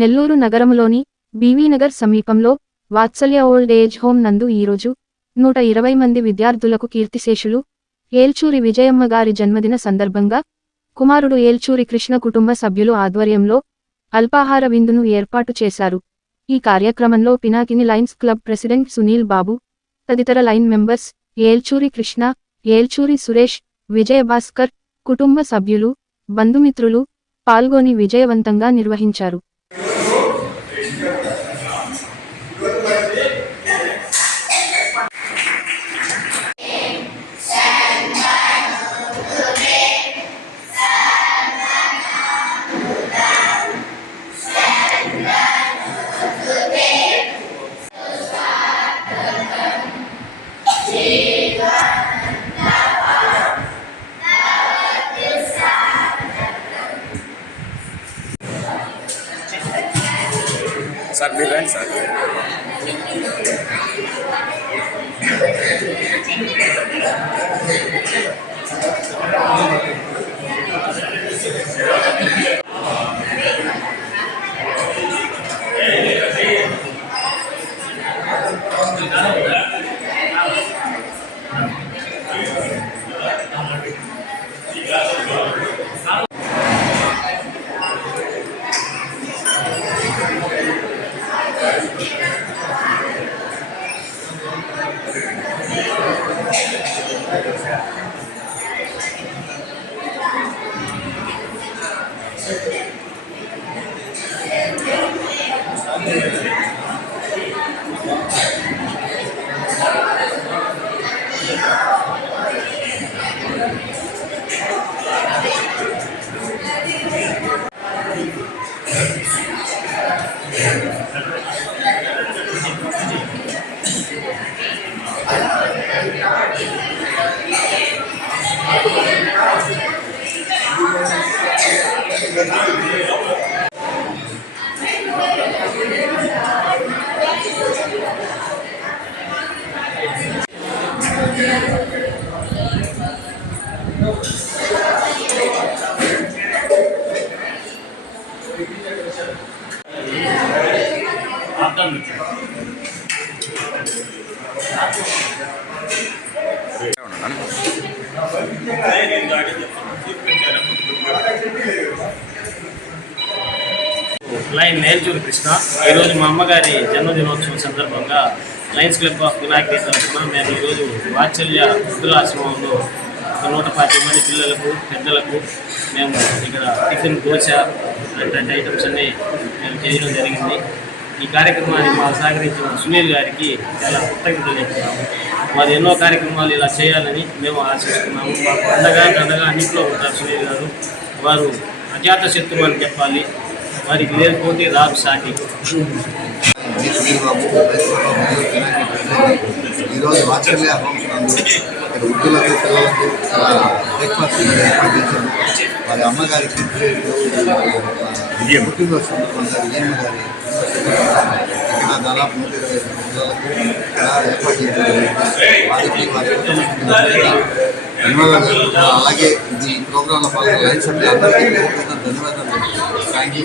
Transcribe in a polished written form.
నెల్లూరు నగరంలోని బీవీనగర్ సమీపంలో వాత్సల్య old age home నందు ఈరోజు 120 మంది విద్యార్థులకు కీర్తిశేషులు ఏల్చూరి విజయమ్మ గారి జన్మదిన సందర్భంగా కుమారుడు ఏల్చూరి కృష్ణ కుటుంబ సభ్యులు ఆధ్వర్యంలో అల్పాహార విందును ఏర్పాటు చేశారు. ఈ కార్యక్రమంలో Pinakini lions club president Sunil Babu, తదితర లైన్ మెంబర్స్, ఏల్చూరి కృష్ణ, ఏల్చూరి సురేష్, విజయభాస్కర్ కుటుంబ సభ్యులు, బంధుమిత్రులు పాల్గొని విజయవంతంగా నిర్వహించారు. సార్ మీరు రండి సార్. లైన్ ఏల్చూరి కృష్ణ. ఈరోజు మా అమ్మగారి జన్మదినోత్సవం సందర్భంగా లయన్స్ క్లబ్ ఆఫ్ పినాకిని తరఫున మేము ఈరోజు వాత్సల్య వృద్ధులాశ్రమంలో 110 మంది పిల్లలకు పెద్దలకు మేము ఇక్కడ టిఫిన్ దోశ అట్లాంటి ఐటమ్స్ అన్నీ మేము చేయడం జరిగింది. ఈ కార్యక్రమాన్ని మా సహకరించిన సునీల్ గారికి చాలా కృతజ్ఞతలు చెప్తున్నాము. వారు ఎన్నో కార్యక్రమాలు ఇలా చేయాలని మేము ఆశిస్తున్నాము. మాకు అండగా అన్నింటిలో ఉంటారు సునీల్ గారు. వారు అజాత శత్రువు అని చెప్పాలి, వారికి లేకపోతే రాదు సాటి. ఈరోజు వాత్సల్య హోమ్స్ నందు వృద్ధులకు పిల్లలకు బ్రేక్ఫాస్ట్ ఏర్పాటు చేశారు. వారి అమ్మగారికి పుట్టినరోజు సందర్భంగా విజయమ్మ గారి ఇక్కడ దాదాపు 120 పిల్లలకు ఇక్కడ ఏర్పాటు చేశారు. వారికి వారి కుటుంబ ధన్యవాదాలు. అలాగే ఈ ప్రోగ్రాంలో పాల్గొన్న లైన్స్ అంటే అందరికీ ధన్యవాదాలు. Thank you.